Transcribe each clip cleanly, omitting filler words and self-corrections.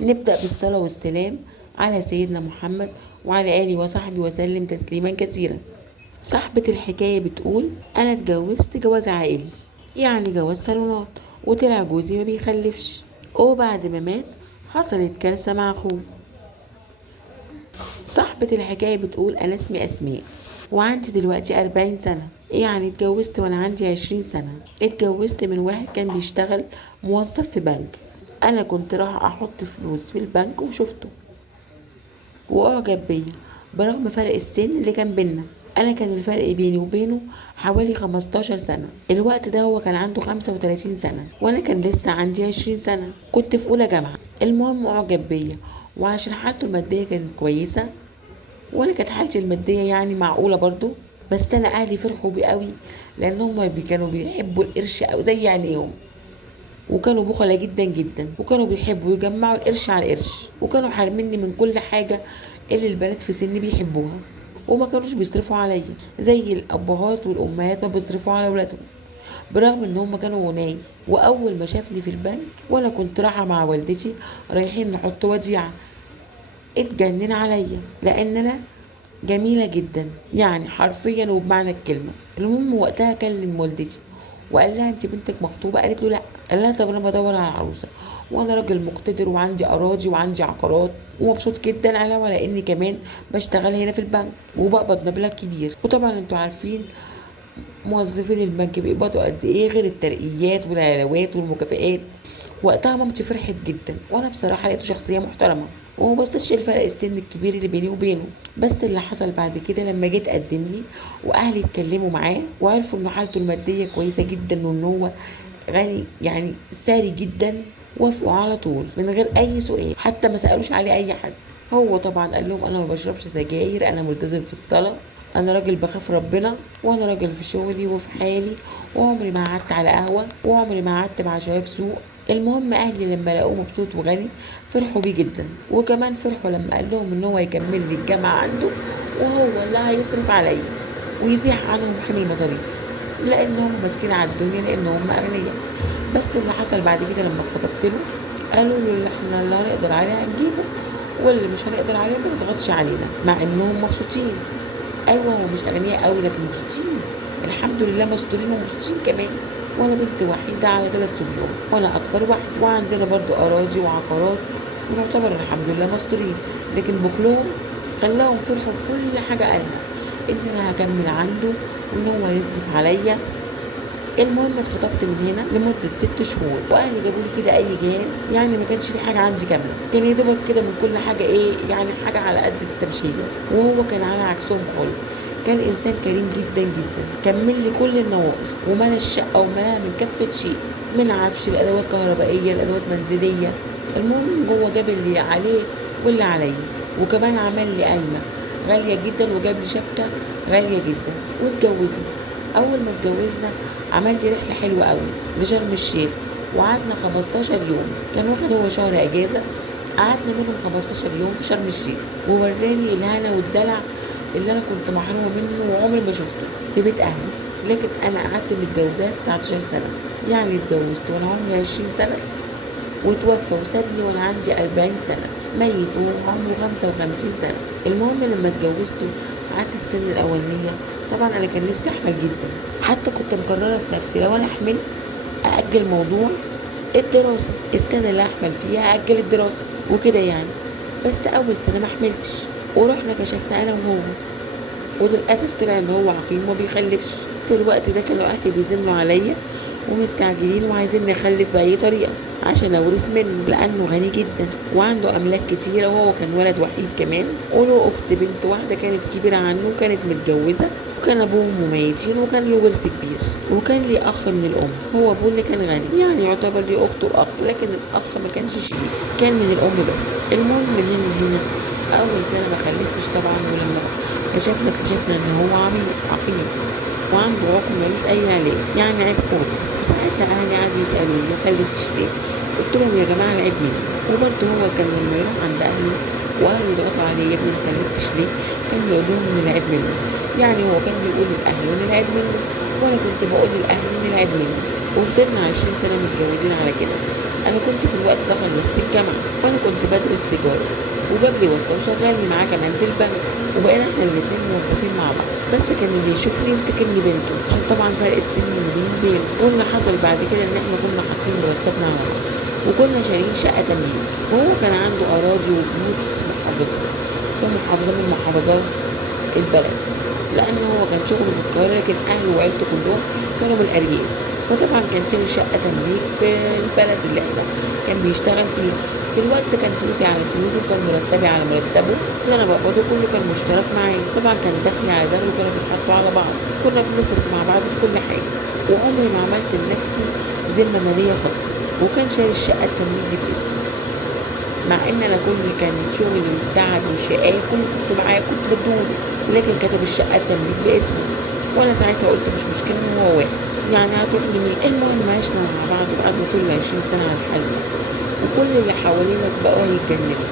نبدأ بالصلاة والسلام على سيدنا محمد وعلى آله وصحبه وسلم تسليما كثيرا. صاحبة الحكاية بتقول: أنا اتجوزت جواز عائلي، يعني جواز صالونات، وطلع جوزي ما بيخلفش، وبعد ما مات حصلت كارثة مع أخوه. صاحبة الحكاية بتقول: أنا اسمي أسماء وعندي دلوقتي 40 سنة، يعني اتجوزت وأنا عندي 20 سنة. اتجوزت من واحد كان بيشتغل موظف في بنك. أنا كنت رايحة أحط فلوس في البنك وشفته وأعجب بيا برغم فرق السن اللي كان بينا. أنا كان الفرق بيني وبينه حوالي 15 سنة. الوقت ده هو كان عنده 35 سنة وأنا كان لسه عندي 20 سنة، كنت في أولى جامعة. المهم أعجب بيا، وعشان حالته المادية كانت كويسة وانا كانت حالتي الماديه يعني معقوله برضو، بس انا اهلي فرحوا بي قوي لان هم كانوا بيحبوا القرش او زي عينيهم، وكانوا بخلة جدا جدا، وكانوا بيحبوا يجمعوا القرش على القرش، وكانوا حارميني من كل حاجه اللي البنات في سني بيحبوها، وما كانوش بيصرفوا عليا زي الابهات والامهات ما بيصرفوا على اولادهم، برغم ان هم كانوا غناي. واول ما شافني في البنك وانا كنت رايحه مع والدتي رايحين نحط وديعه، اتجنن عليا لان انا جميلة جدا، يعني حرفيا وبمعنى الكلمة. المهم وقتها كلم والدتي وقال لها: انت بنتك مخطوبة؟ قالت له لا. قال لها: طب انا بدور على عروسة وانا راجل مقتدر وعندي اراضي وعندي عقارات ومبسوط جدا، علاوة على اني كمان بشتغل هنا في البنك وبقبض مبلغ كبير. وطبعا انتوا عارفين موظفين البنك بيقبضوا قد ايه غير الترقيات والعلاوات والمكافآت. وقتها مامتي فرحت جدا، وانا بصراحه لقيته شخصيه محترمه وما بصيتش الفرق السن الكبير اللي بيني وبينه. بس اللي حصل بعد كده لما جيت اقدم لي واهلي اتكلموا معاه وعرفوا ان حالته الماديه كويسه جدا وان هو غني يعني ثري جدا، وافقوا على طول من غير اي سؤال، حتى ما سالوش عليه اي حد. هو طبعا قال لهم: انا ما بشربش سجاير، انا ملتزم في الصلاه، انا راجل بخاف ربنا، وانا راجل في شغلي وفي حالي، وعمري ما قعدت على قهوه، وعمري ما قعدت مع شباب سوق. المهم اهلي لما لقوه مبسوط وغني فرحوا بيه جدا، وكمان فرحوا لما قال لهم ان هو يكمل لي الجامعه عنده وهو اللي هيصرف عليا ويزيح عنهم حمل المصاريف، لان هم ماسكين على الدنيا لان هم اغنياء. بس اللي حصل بعد كده لما اتخطبت له قالوا له: اللي احنا اللي هنقدر عليه هنجيبه، واللي مش هنقدر عليه ما تضغطش علينا، مع انهم مبسوطين. ايوه هو مش اغنياء قوي لكن مبسوطين، الحمد لله مستورين ومبسوطين كمان. وانا بنت وحيده على 3 صبيان وانا اكبر واحد، وعندنا برضو اراضي وعقارات، ونعتبر الحمد لله مستورين. لكن بخلهم خلاهم فرحوا بكل حاجه قالها ان انا هكمل عنده وان هو هيصرف عليا. المهم اتخطبت من هنا لمدة 6 شهور، واهلي جابوا لي كده اي جهاز، يعني ما كانش في حاجة عندي كاملة، كان يا دوبك كده من كل حاجة ايه، يعني حاجة على قد التمشية. وهو كان على عكسهم خالص، كان انسان كريم جدا جدا، كمل لي كل النواقص وملا الشقة وملاها من كافة شيء، من عفش الادوات كهربائية الادوات منزلية. المهم هو جاب اللي عليه واللي عليا، وكمان عمل لي قايمة غالية جدا وجاب لي شبكة غالية جدا واتجوزنا. اول ما اتجوزنا عمل لي رحله حلوه قوي لشرم الشيخ، وقعدنا 15 يوم، كان واخد هو شهر اجازه، قعدنا منهم 15 يوم في شرم الشيخ، ووراني الهنا والدلع اللي انا كنت محرومه منه وعمري ما شفته في بيت اهلي. لكن انا قعدت متجوزاه 19 سنه، يعني اتجوزت وانا عمري 20 سنه وتوفى وسابني وانا عندي 40 سنة، ميت وهو عمره 55 سنة. المهم لما اتجوزته قعدت السنة الأولانية، طبعا أنا كان نفسي أحمل جدا، حتى كنت مقررة في نفسي لو أنا حملت أأجل موضوع الدراسة، السنة اللي أحمل فيها أأجل الدراسة وكده يعني. بس أول سنة ما حملتش، ورحنا كشفنا أنا وهو، وللأسف طلع إن هو عقيم وما بيخلفش. في الوقت ده كانوا أهلي بيزنوا عليا ومستعجلين وعايزين نخلف بأي طريقة عشان أورث منه، لأنه غني جدا وعنده أملاك كتيرة، وهو كان ولد وحيد كمان، وله أخت بنت واحدة كانت كبيرة عنه وكانت متجوزة، وكان أبوهم مميتين، وكان له ورث كبير، وكان لي أخ من الأم. هو أبوه اللي كان غني، يعني يعتبر لي أخت وأخ، لكن الأخ ما كانش شقيق، كان من الأم بس. المهم من هنا لهنا أول سنة ما خلفتش طبعا، ولما اكتشفنا إن هو عقيم وعنده عقم ملوش أي علاج، يعني عيب خالص. وساعتها أهلي قعدوا يسألوني ما خلفتش ليه؟ قلت لهم: يا جماعة العيب مني. وبرضه هو كان لما يروح عند أهله وأهله يضغطوا عليه: يا ابني ما خلفتش ليه؟ كان يقول لهم إن العيب منه، يعني هو كان بيقول للأهل إن العيب منه، وأنا كنت بقول للأهل إن العيب مني، وفضلنا 20 سنة متجوزين على كده. انا كنت في الوقت ده خلصت الجامعه، وانا كنت بدرس تجاره، وجاب لي واسطه وشغلني معاه كمان في البنك، وبقينا احنا الاتنين موظفين مع بعض. بس كان اللي يشوفني يفتكرني بنته عشان طبعا فرق السن ما بيني وبينه. واللي حصل بعد كده ان احنا كنا حاطين مرتبنا على بعض، وكنا شاريين شقه تمليك، وهو كان عنده اراضي وبيوت في محافظه من محافظات البلد، لان هو كان شغله في القاهره، لكن اهله وعيلته كلهم كانوا من الارياف. فطبعا كان شاري شقه تمليك في البلد اللي احنا كان بيشتغل فيها. في الوقت كان فلوسي على فلوسه، وكان مرتبي على مرتبه، اللي انا بقبضه كله كان مشترك معايا. طبعا كان دخلي على دخله، كانوا بيتحطوا على بعض، كنا بنصرف مع بعض في كل حاجه. وعمري ما عملت لنفسي ذمه ماليه خاصه. وكان شاري الشقه التمليك دي باسمي، مع ان انا كل كان شغلي وتعبي وشقاي كله كنت معايا، كنت بدوني، لكن كتب الشقه التمليك باسمي. وانا ساعتها قلت مش مشكله ان هو واحد، يعني هتروح لمين؟ المهم عشنا مع بعض وقعدنا طول 20 سنه على الحل، وكل اللي حوالينا بقوا يتجننوا.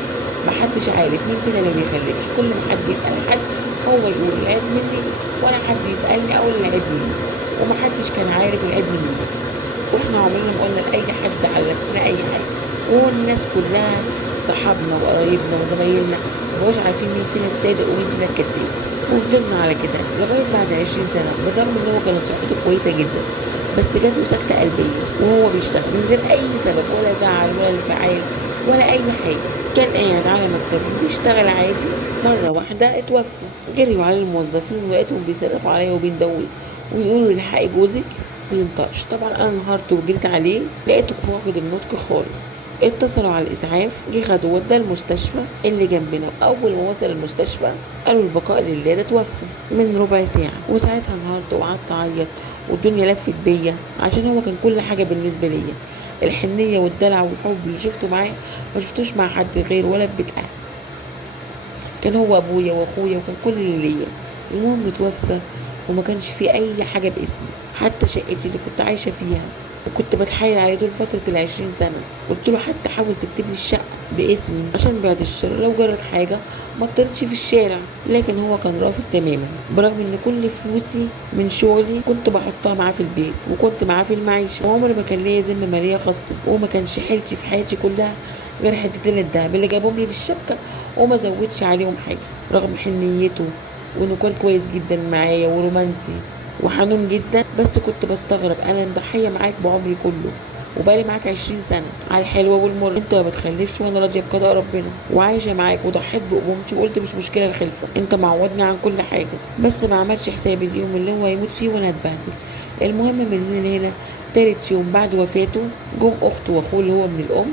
محدش عارف مين فينا اللي بيخلفش. كل ما حد يسأل حد هو يقول العيب مني، ولا حد يسألني اقول العيب مني، ومحدش كان عارف العيب مني. واحنا عمرنا ما قلنا لأي حد على نفسنا أي حاجة، والناس كلها صحابنا وقرايبنا وزمايلنا مبقوش عارفين مين فينا الصادق ومين فينا الكذاب. وفضلنا على كده لغاية بعد 20 سنة، بالرغم ان هو كانت صحته كويسة جدا، بس جات له سكتة قلبية وهو بيشتغل من غير أي سبب، ولا زعل ولا انفعال ولا أي حاجة. كان قاعد على مكتبه بيشتغل عادي، مرة واحدة اتوفى. جريوا على الموظفين ولقيتهم بيصرفوا عليا وبيندولوا ويقولوا الحقي جوزك بينطقش. طبعا انا انهارت وجريت عليه، لقيته فاقد النطق خالص. اتصلوا على الاسعاف، جه خدوه وداه المستشفى اللي جنبنا. اول ما وصل المستشفى قالوا البقاء لله، ده توفى من ربع ساعه. وساعتها انهارت وقعدت اعيط، والدنيا لفت بيا، عشان هو كان كل حاجه بالنسبه ليا. الحنيه والدلع والحب اللي شفته معاه ما شفتوش مع حد غير ولا في بيت اهلي. كان هو ابويا واخويا، وكان كل اللي ليا. المهم اتوفى، وما كانش فيه اي حاجه باسمي، حتى شقتي اللي كنت عايشه فيها وكنت بتحايل عليه طول فتره ال20 سنه. قلت له حتى حاول تكتب لي الشقه باسمي، عشان بعد الشر لو جرت حاجه ما اضطرتش في الشارع. لكن هو كان رافض تماما، برغم ان كل فلوسي من شغلي كنت بحطها معاه في البيت، وكنت معاه في المعيشه، وعمري ما كان ليا ذمه ماليه خاصه. وما كانش حيلتي في حياتي كلها غير حتتين الدهب اللي جابهم لي في الشبكه، وما زودش عليهم حاجه، رغم حنيته وانه كان كويس جدا معايا ورومانسي وحنون جدا. بس كنت بستغرب، انا مضحيه معاك بعمري كله، وبقالي معاك 20 سنه على الحلوه والمر، انت ما بتخلفش وانا راضيه بقضاء ربنا وعايشه معاك، وضحيت بأمومتي وقلت مش مشكله الخلفه، انت معوضني عن كل حاجه. بس ما عملش حسابي اليوم اللي هو هيموت فيه وانا اتبهدل. المهم من هنا لهنا، تالت يوم بعد وفاته جم اخته واخوه اللي هو من الام،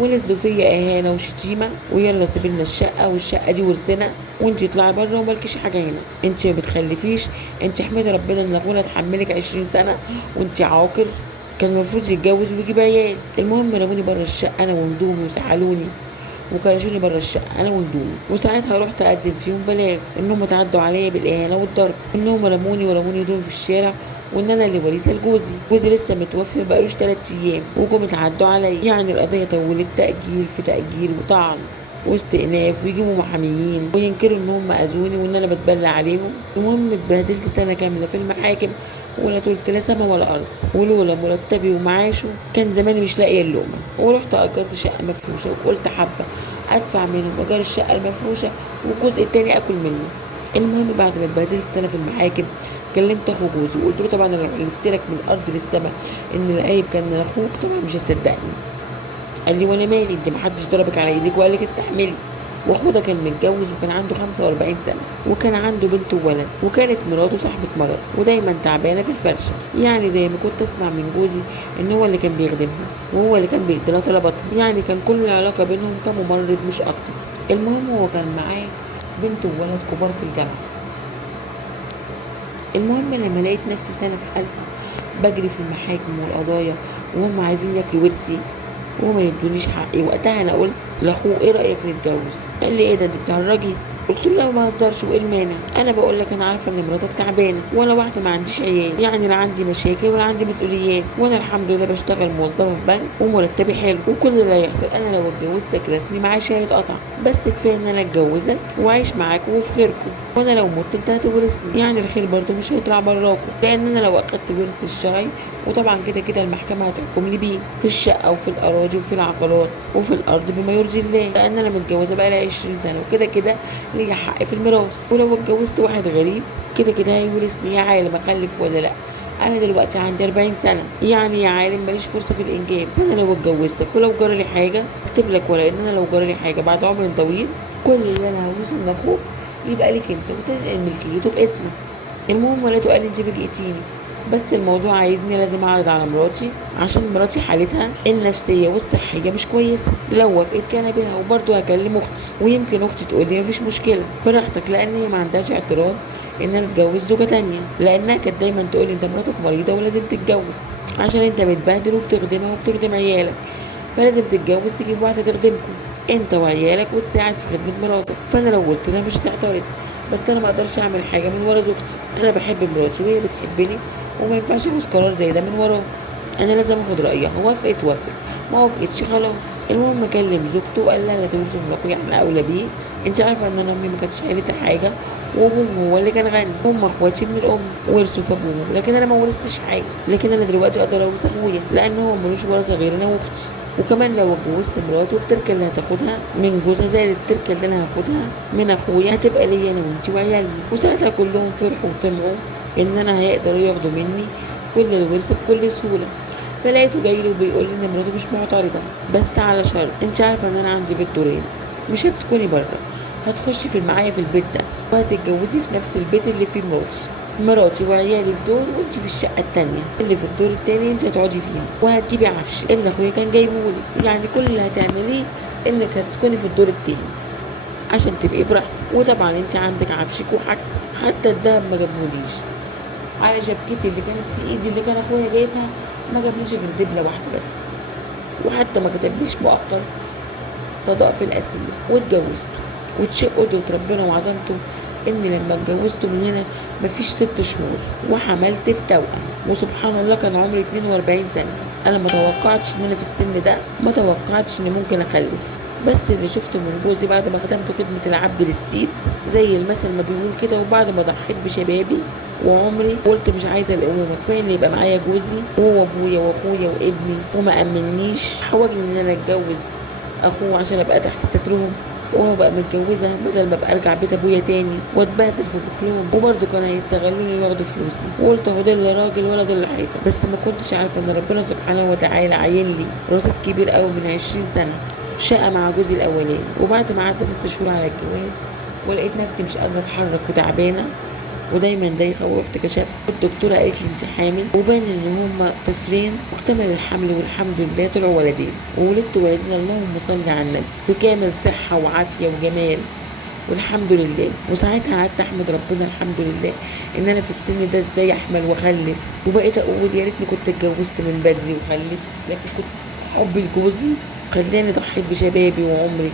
ونزلوا فيا اهانه وشتيمه، ويلا سيبلنا الشقه، والشقه دي ورثنا، وانت اطلعي بره ومالكيش حاجه هنا، انت ما بتخلفيش، انت احمدي ربنا ان ابونا اتحملك 20 سنه وانت عاقر، كان المفروض يتجوز ويجيب عيال. المهم رموني بره الشقه انا وهدومي، وسحلوني وكرشوني بره الشقه انا وهدومي. وساعتها رحت اقدم فيهم بلاغ انهم اتعدوا عليا بالاهانه والضرب، انهم رموني هدومي في الشارع، وان انا اللي وريثه لجوزي. جوزي لسه متوفي بقالوش 3 ايام، وجم اتعدوا عليا. يعني القضيه طولت، تاجيل في تاجيل وطعن واستئناف، ويجيبوا محاميين وينكروا ان هم اذوني وان انا بتبلى عليهم. المهم اتبهدلت سنه كامله في المحاكم، ولا طولت لا سما ولا ارض، ولولا مرتبي ومعاشه كان زماني مش لاقيه اللقمه. ورحت اجرت شقه مفروشه، وقلت حبه ادفع منهم ايجار الشقه المفروشه، والجزء التاني اكل منه. المهم بعد ما اتبهدلت سنه في المحاكم، كلمت اخو جوزي وقلت له طبعا انا لو حلفت لك من الارض للسما ان العيب كان من اخوك طبعا مش هتصدقني. قال لي وانا مالي، انت محدش ضربك على ايديك وقال لك استحملي. واخوه ده كان متجوز وكان عنده 45 سنه، وكان عنده بنت وولد، وكانت مراته صاحبه مرض ودايما تعبانه في الفرشه. يعني زي ما كنت اسمع من جوزي ان هو اللي كان بيخدمها، وهو اللي كان بيديلها طلباتها، يعني كان كل العلاقه بينهم كممرض مش اكتر. المهم هو كان معاه بنت وولد كبار في الجامعه. المهم لما لقيت نفسي سنه في حالها بجري في المحاكم والقضايا، وهم عايزين ياكلوا ورثي وما يدونيش حقي. وقتها انا قلت لاخوه ايه رايك نتجوز؟ قال لي ايه ده، انت بتهرجي؟ قلت له لا ما بهزرش، وايه المانع؟ انا بقول لك انا عارفه ان مراتك تعبانه، وانا واحده ما عنديش عيال، يعني لا عندي مشاكل ولا عندي مسؤوليات، وانا الحمد لله بشتغل موظفه في بنك ومرتبي حلو، وكل اللي هيحصل انا لو اتجوزتك رسمي معاشي هيتقطع، بس كفايه ان انا اتجوزك واعيش معاك وفي خيركم، وانا لو مت انت هتورثني، يعني الخير برضه مش هيطلع براكم، لان انا لو اخدت ورث الشرعي، وطبعا كده كده المحكمه هتحكم لي بيه في الشقه وفي الاراضي وفي العقارات وفي الارض بما يرضي الله، لان انا متجوزه بقى لي 20 سنه وكده كده ليا حق في الميراث، ولو اتجوزت واحد غريب كده كده هيورثني، يا عالم اخلف ولا لا. انا دلوقتي عندي 40 سنه، يعني يا عالم ماليش فرصه في الانجاب، انا لو اتجوزتك ولو جرى لي حاجه اكتب لك ورقه ان انا لو جرى لي حاجه بعد عمر طويل كل اللي انا هورثه من اخوك يبقى لك انت وتنقل ملكيته باسمك. المهم ولقيته قال لي انت فاجئتيني، بس الموضوع عايزني لازم اعرض على مراتي، عشان مراتي حالتها النفسيه والصحيه مش كويسه، لو وافقت كان بها، وبرضه هكلم اختي ويمكن اختي تقول لي مفيش مشكله براحتك، لان هي ما عندهاش اعتراض ان انا اتجوز زوجه تانية، لانها كانت دايما تقول لي انت مراتك مريضه ولازم تتجوز عشان انت متبهدل وبتخدمها وبتخدم عيالك، فلازم تتجوز تجيب واحده تخدمكم انت وعيالك وتساعد في خدمه مراتك. فانا لو قلت لها مش هتعترض، بس انا ما اقدرش اعمل حاجه من ورا زوجتي، انا بحب مراتي وهي بتحبني وما ينفعش اخد قرار زي ده من وراه، انا لازم اخد رايها، وافقت وافقت، ما وافقتش خلاص. المهم كلم زوجته وقال لها لا تورثي من اخويا، احنا اولى بيه، انت عارفه ان انا امي ما كانتش عيلتها حاجه وابوهم هو اللي كان غني، هم اخواتي من الام ورثوا في ابوهم، لكن انا ما ورثتش حاجه، لكن انا دلوقتي اقدر اورث اخويا لان هو ملوش ورثه غير انا واختي، وكمان لو اتجوزت مراته التركه اللي هتاخدها من جوزها زائد التركه اللي انا هاخدها من اخويا هتبقى ليا انا وانتي وعيالنا، وساعتها كلهم فرحوا وطمعوا ان انا هيقدروا ياخدوا مني كل الورث بكل سهوله. فلقيته جاي لي وبيقول لي ان مراته مش معترضه، بس على شرط، انت عارفه ان انا عندي بيت دورين، مش هتسكني بره، هتخشي معايا في البيت ده وهتتجوزي في نفس البيت اللي فيه مراتي وعيالي في دور وانت في الشقه التانية اللي في الدور التاني انت هتقعدي فيها، وهتجيبي عفش اللي اخويا كان جايبهولي، يعني كل اللي هتعمليه انك هتسكني في الدور التاني عشان تبقي براحتك، وطبعا انت عندك عفشك وحاجتك، حتى الدهب ما جابهوليش، على شبكتي اللي كانت في ايدي اللي كان اخويا جايبها ما جابليش غير دبله واحده بس، وحتى ما كتبليش مؤخر صداق في الاسير، واتجوزت، وتشيء قدرة ربنا وعظمته ان لما اتجوزته من هنا مفيش 6 شهور وحملت في توأم، وسبحان الله كان عمري 42 سنة، انا ما توقعتش ان انا في السن ده، ما توقعتش ان ممكن اخلف، بس اللي شفته من جوزي بعد ما خدمته خدمة العبد للسيد زي المثل ما بيقول كده، وبعد ما ضحيت بشبابي وعمري قلت مش عايزه الامومه، كفايه ان يبقى معايا جوزي وهو ابويا واخويا وابني، وما امنيش حوجني ان انا اتجوز اخوه عشان ابقى تحت سترهم، وهو بقى متجوزه بدل ما ابقى ارجع بيت ابويا تاني واتبهدل في بخلهم، وبرده كانوا هيستغلوني وياخدوا فلوسي، وقلت هو ده اللي راجل ولا ده اللي حيطه، بس ما كنتش عارفه ان ربنا سبحانه وتعالى عين لي رصيد كبير قوي من 20 سنه شقه مع جوزي الاولاني، وبعد ما عدى 6 شهور على الجواز ولقيت نفسي مش قادره اتحرك وتعبانه ودايما دايخه، ورحت كشفت الدكتوره قالت لي انت حامل، وبان ان هما طفلين واكتمل الحمل والحمد لله طلعوا ولدين، وولدت ولدين اللهم صل على النبي في كامل صحه وعافيه وجمال والحمد لله. وساعتها قعدت احمد ربنا الحمد لله ان انا في السن ده ازاي احمل واخلف، وبقيت اقول يا ريتني كنت اتجوزت من بدري وخلفت، لكن كنت حبي لجوزي خلاني ضحيت بشبابي وعمري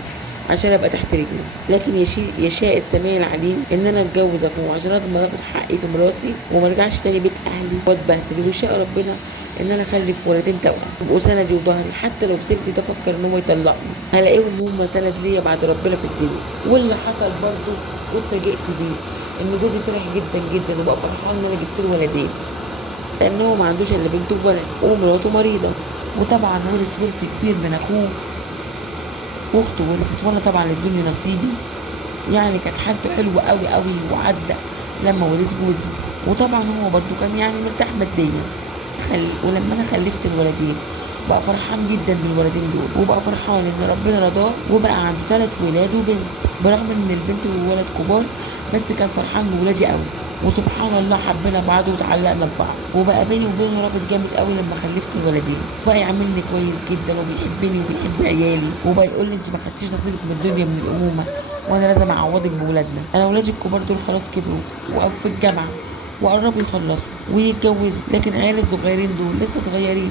عشان ابقى تحت رجله، لكن يشاء السميع العليم ان انا اتجوز اخوه عشان اقدر اخد حقي في مراسي وما ارجعش تاني بيت اهلي واتبهدل، ويشاء ربنا ان انا اخلف ولدين توأم يبقوا سندي وظهري، حتى لو سيرتي ده فكر ان هو يطلقني هلاقيهم هم سند ليا بعد ربنا في الدنيا. واللي حصل برضه واتفاجئت بيه ان جوزي فرح جدا جدا وبقى فرحان ان انا جبت له ولدين، لان هو ما عندوش الا بنت وولد ومراته مريضه، وطبعا ورث كبير من اخوه واخته ورثت، وانا طبعا ادوني نصيبي، يعني كانت حالته حلوه قوي قوي، وعدى لما ورث جوزي، وطبعا هو برضو كان يعني مرتاح ماديا، ولما انا خلفت الولدين بقى فرحان جدا بالولدين دول، وبقى فرحان ان ربنا رضاه وبقى عنده 3 ولاد وبنت، برغم ان البنت والولد كبار بس كان فرحان بولادي قوي، وسبحان الله حبينا بعض وتعلقنا ببعض، وبقى بيني وبينه رابط جامد قوي لما خلفت الولدين، بقى يعاملني كويس جدا وبيحبني وبيحب عيالي، وبقى يقول لي انت ما خدتيش نصيبك من الدنيا من الامومه، وانا لازم اعوضك بولادنا، انا ولادي الكبار دول خلاص كبروا وقفوا في الجامعه وقربوا يخلصوا ويتجوزوا، لكن عيالي الصغيرين دول لسه صغيرين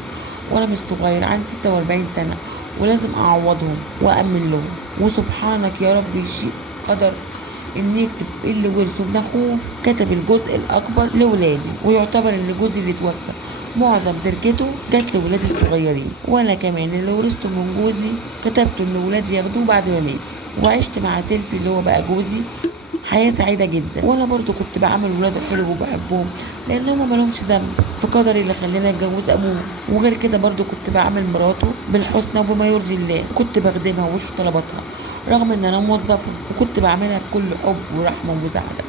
وانا مش صغير، عندي 46 سنه ولازم اعوضهم وامن لهم، وسبحانك يا رب شيء قدر ان يكتب اللي ورثه من اخوه، كتب الجزء الاكبر لولادي، ويعتبر ان جوزي اللي توفى معظم تركته جت لولادي الصغيرين، وانا كمان اللي ورثته من جوزي كتبته ان ولادي ياخدوه بعد ما ماتي. وعشت مع سيلفي اللي هو بقى جوزي حياة سعيدة جدا، وانا برضو كنت بعمل ولاده حلو وبحبهم لان هم مالهمش ذنب في قدري اللي خلاني اتجوز ابوه. وغير كده برضو كنت بعمل مراته بالحسنى وبما يرضي الله، كنت بخدمها وبشوف طلباتها رغم ان انا موظفة، وكنت بعملها بكل حب ورحمة ومساعدة.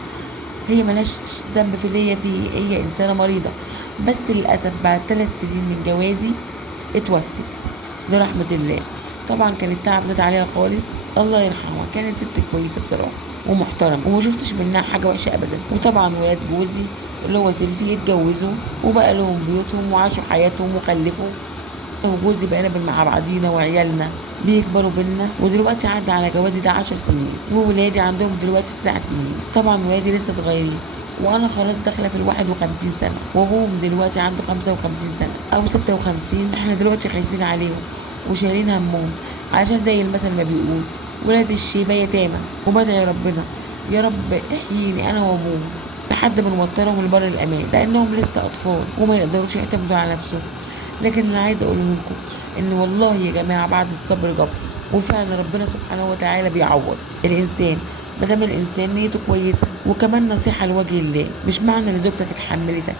هي ملهاش ذنب في اللي هي فيه، هي انسانة مريضة بس للاسف بعد 3 سنين من جوازي اتوفت لرحمة الله. طبعا كان التعب زاد عليها خالص، الله يرحمها، كانت ست كويسة بصراحة ومحترم وما شفتش منها حاجه وحشه ابدا. وطبعا ولاد جوزي اللي هو سيلفي اتجوزوا وبقى لهم بيوتهم وعاشوا حياتهم وخلفوا، وجوزي بقينا مع بعضينا وعيالنا بيكبروا بينا. ودلوقتي عدى على جوازي ده 10 سنين، وولادي عندهم دلوقتي 9 سنين. طبعا ولادي لسه صغيرين وانا خلاص داخله في ال51 سنه، وابوهم دلوقتي عنده 55 سنه او 56. احنا دلوقتي خايفين عليهم وشايلين همهم، عشان زي المثل ما بيقول ولاد الشيبة يتامى. وبدعي ربنا يا رب احييني انا وابوه لحد ما نوصلهم لبر الامان، لانهم لسه اطفال وما يقدروش يعتمدوا على نفسهم. لكن انا عايزه اقول لكم ان والله يا جماعه بعد الصبر جبر، وفعلا ربنا سبحانه وتعالى بيعوض الانسان ما دام الانسان نيته كويسه. وكمان نصيحه لوجه الله، مش معنى ان زوجتك اتحملتك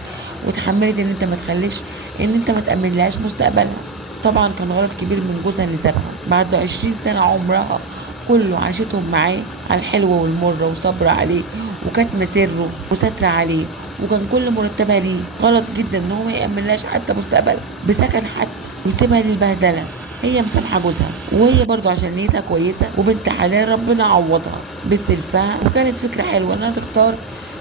وتحملت ان انت ما تخلفش ان انت ما تامنلهاش مستقبلها. طبعا كان غلط كبير من جوزها اللي سابها بعد 20 سنه عمرها كله عاشتهم معاه على الحلوة والمرة وصبر عليه وكانت مسره وستر عليه، وكان كل مرتبها ليه. غلط جدا ان هو ما يأمنلاش حتى مستقبل بسكن حتى ويسيبها للبهدلة. هي مسامحة جوزها، وهي برضو عشان نيتها كويسة وبنت حلال ربنا عوضها بسلفها. وكانت فكرة حلوة انها تختار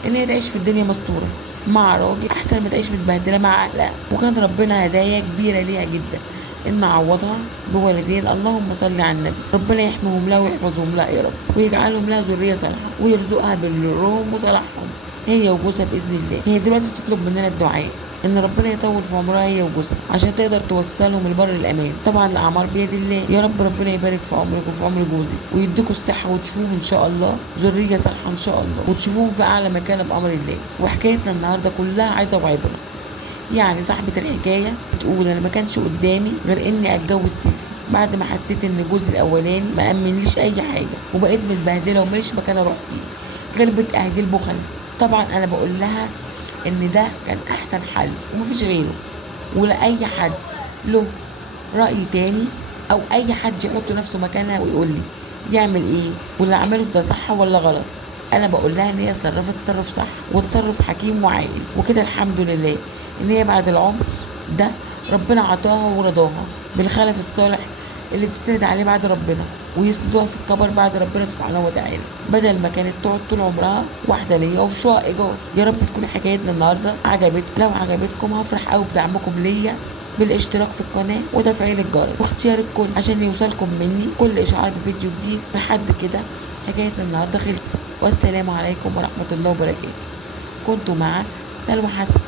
ان هي تعيش في الدنيا مستورة مع راجل احسن ما تعيش متبهدلة مع اهلها. وكان ربنا هدايا كبيرة ليها جدا ان عوضها بوالدين، اللهم صل على النبي، ربنا يحميهم لها ويحفظهم لها يا رب، ويجعلهم لها ذريه صالحه ويرزقها بالروم وصلاحهم هي وجوزها باذن الله. هي دلوقتي بتطلب مننا الدعاء ان ربنا يطول في عمرها هي وجوزها عشان تقدر توصلهم البر الامان. طبعا الاعمار بيد الله، يا رب ربنا يبارك في عمرك وفي عمر جوزك ويديكوا الصحه وتشوفوهم ان شاء الله ذريه صالحه ان شاء الله، وتشوفوهم في اعلى مكان بامر الله. وحكايتنا النهارده كلها عايزه وعبره. يعني صاحبة الحكاية بتقول انا ما كانش قدامي غير اني اتجوز سيلفي بعد ما حسيت ان جوزي الاولاني ما امنليش اي حاجة وبقيت متبهدلة وماليش مكان اروح فيه غير بيت اهلي البخل. طبعا انا بقول لها ان ده كان احسن حل ومفيش غيره، ولا اي حد له رأي تاني او اي حد يحط نفسه مكانها ويقول لي يعمل ايه واللي عمله ده صح ولا غلط. انا بقول لها ان هي تصرفت تصرف صح وتصرف حكيم وعاقل، وكده الحمد لله ان هي بعد العمر ده ربنا عطاها ورضاها بالخلف الصالح اللي تستند عليه بعد ربنا ويسندوها في الكبر بعد ربنا سبحانه وتعالى، بدل ما كانت تقعد طول عمرها واحده ليا وفي شقق ايجار. يا رب تكون حكايتنا النهارده عجبتكم، لو عجبتكم هفرح قوي بدعمكم ليا بالاشتراك في القناه وتفعيل الجرس واختيار الكل عشان يوصلكم مني كل اشعار بفيديو جديد. لحد كده حكايتنا النهارده خلصت، والسلام عليكم ورحمه الله وبركاته. كنت مع سلوى حسن.